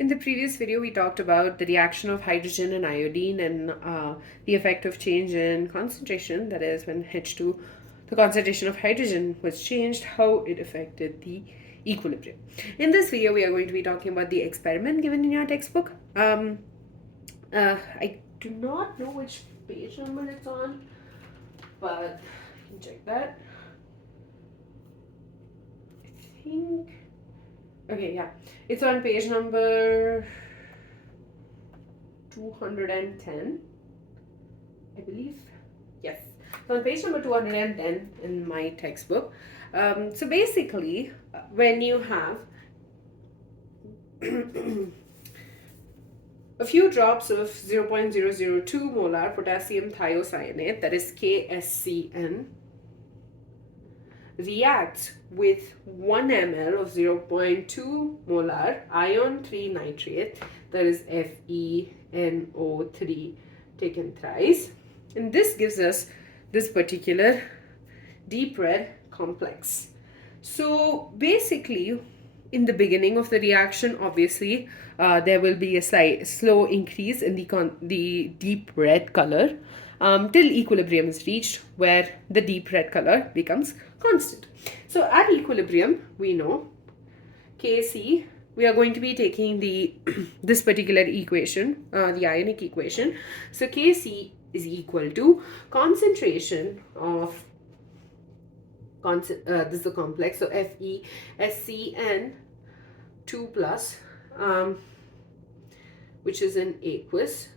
In the previous video, we talked about the reaction of hydrogen and iodine and the effect of change in concentration, that is, when H2, the concentration of hydrogen was changed, how it affected the equilibrium. In this video, we are going to be talking about the experiment given in your textbook. I do not know which page number it's on, but you can check that. I think. Okay, yeah. It's on page number 210, I believe. Yes. So on page number 210 in my textbook. So basically, when you have a few drops of 0.002 molar potassium thiocyanate, that is KSCN, reacts with 1 ml of 0.2 molar iron 3 nitrate, that is FeNO3 taken thrice, and this gives us this particular deep red complex. So basically, in the beginning of the reaction, obviously there will be a slow increase in the deep red color till equilibrium is reached, where the deep red color becomes constant. So at equilibrium, we know Kc, we are going to be taking the this particular equation, the ionic equation. So Kc is equal to concentration of this is the complex, so FeSCN2 plus, which is an aqueous,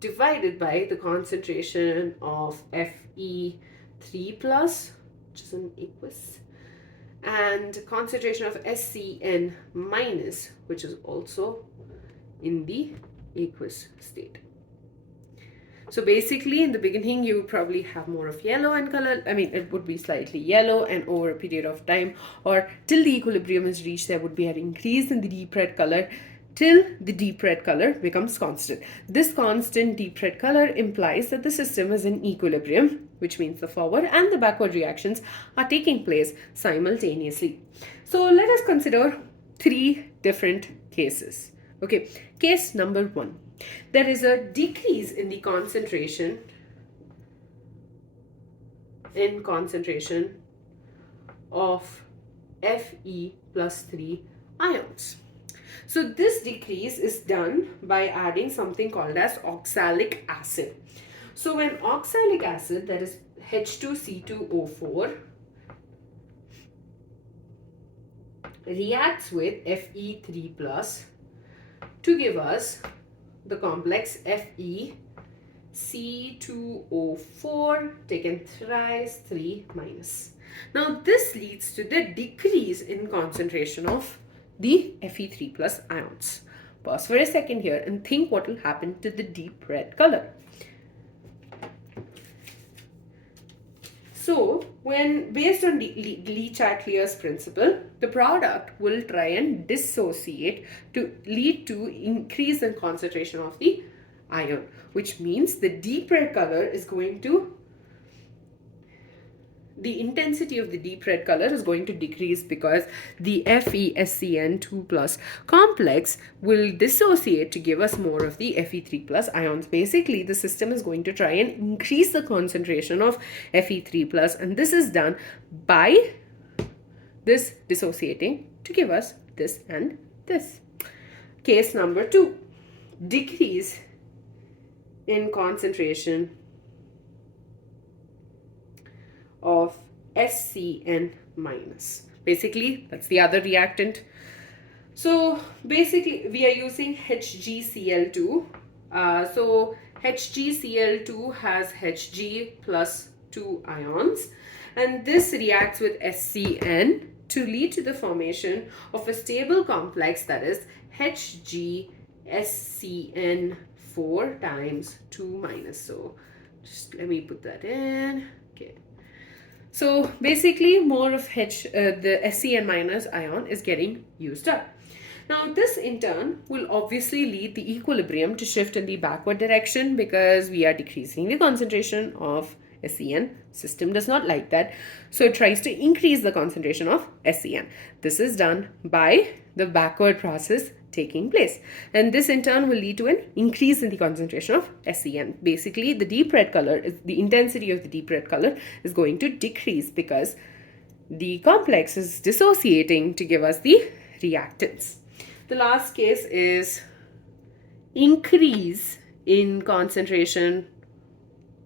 divided by the concentration of Fe3 plus, which is an aqueous, and concentration of SCN minus, which is also in the aqueous state. So basically, in the beginning, you would probably have more of yellow in color. I mean, it would be slightly yellow, and over a period of time, or till the equilibrium is reached, there would be an increase in the deep red color till the deep red color becomes constant. This constant deep red color implies that the system is in equilibrium, which means the forward and the backward reactions are taking place simultaneously. So let us consider 3 different cases. Okay, case number 1. There is a decrease in the concentration of Fe plus 3 ions. So this decrease is done by adding something called as oxalic acid. So when oxalic acid, that is H2C2O4, reacts with Fe3 plus to give us the complex FeC2O4 taken thrice 3 minus. Now this leads to the decrease in concentration of the Fe3 plus ions. Pause for a second here and think what will happen to the deep red color. So, when based on Le Chatelier's principle, the product will try and dissociate to lead to increase in concentration of the ion, which means the deep red color is going to, the intensity of the deep red color is going to decrease because the FeSCN2 plus complex will dissociate to give us more of the Fe3 plus ions. Basically, the system is going to try and increase the concentration of Fe3 plus, and this is done by this dissociating to give us this and this. Case number 2, decrease in concentration of SCN minus. Basically, that's the other reactant. So basically, we are using HgCl2. So HgCl2 has Hg plus 2 ions, and this reacts with SCN to lead to the formation of a stable complex, that is HgSCN4 times 2 minus. So just let me put that in. Okay. So basically, more of the SCN minus ion is getting used up. Now this in turn will obviously lead the equilibrium to shift in the backward direction because we are decreasing the concentration of SCN. System does not like that, so it tries to increase the concentration of SCN. This is done by the backward process taking place. And this in turn will lead to an increase in the concentration of SEN. Basically, the deep red color, the intensity of the deep red color is going to decrease because the complex is dissociating to give us the reactants. The last case is increase in concentration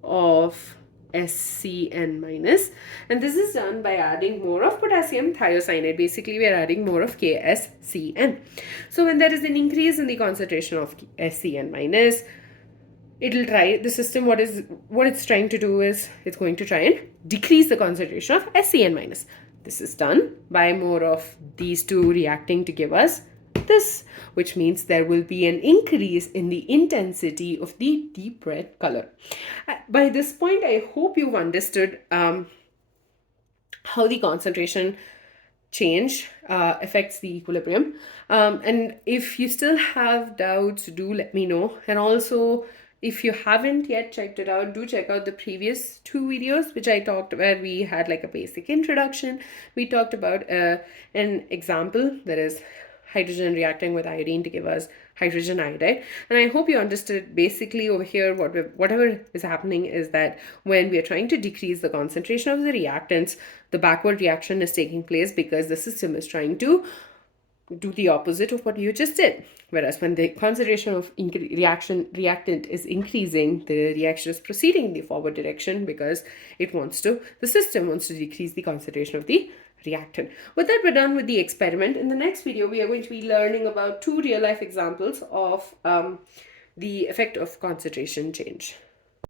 of SCN minus, and this is done by adding more of potassium thiocyanate. Basically, we are adding more of KSCN. So when there is an increase in the concentration of SCN minus, it'll try the system. What it's trying to do is it's going to try and decrease the concentration of SCN minus. This is done by more of these two reacting to give us this, which means there will be an increase in the intensity of the deep red color. By this point, I hope you've understood how the concentration change affects the equilibrium. And if you still have doubts, do let me know. And also, if you haven't yet checked it out, do check out the previous 2 videos which I talked, where we had like a basic introduction. We talked about an example, that is hydrogen reacting with iodine to give us hydrogen iodide. And I hope you understood basically over here whatever is happening is that when we are trying to decrease the concentration of the reactants, the backward reaction is taking place because the system is trying to do the opposite of what you just did. Whereas when the concentration of reactant is increasing, the reaction is proceeding in the forward direction because the system wants to decrease the concentration of the reactant. With that, we're done with the experiment. In the next video, we are going to be learning about 2 real-life examples of the effect of concentration change.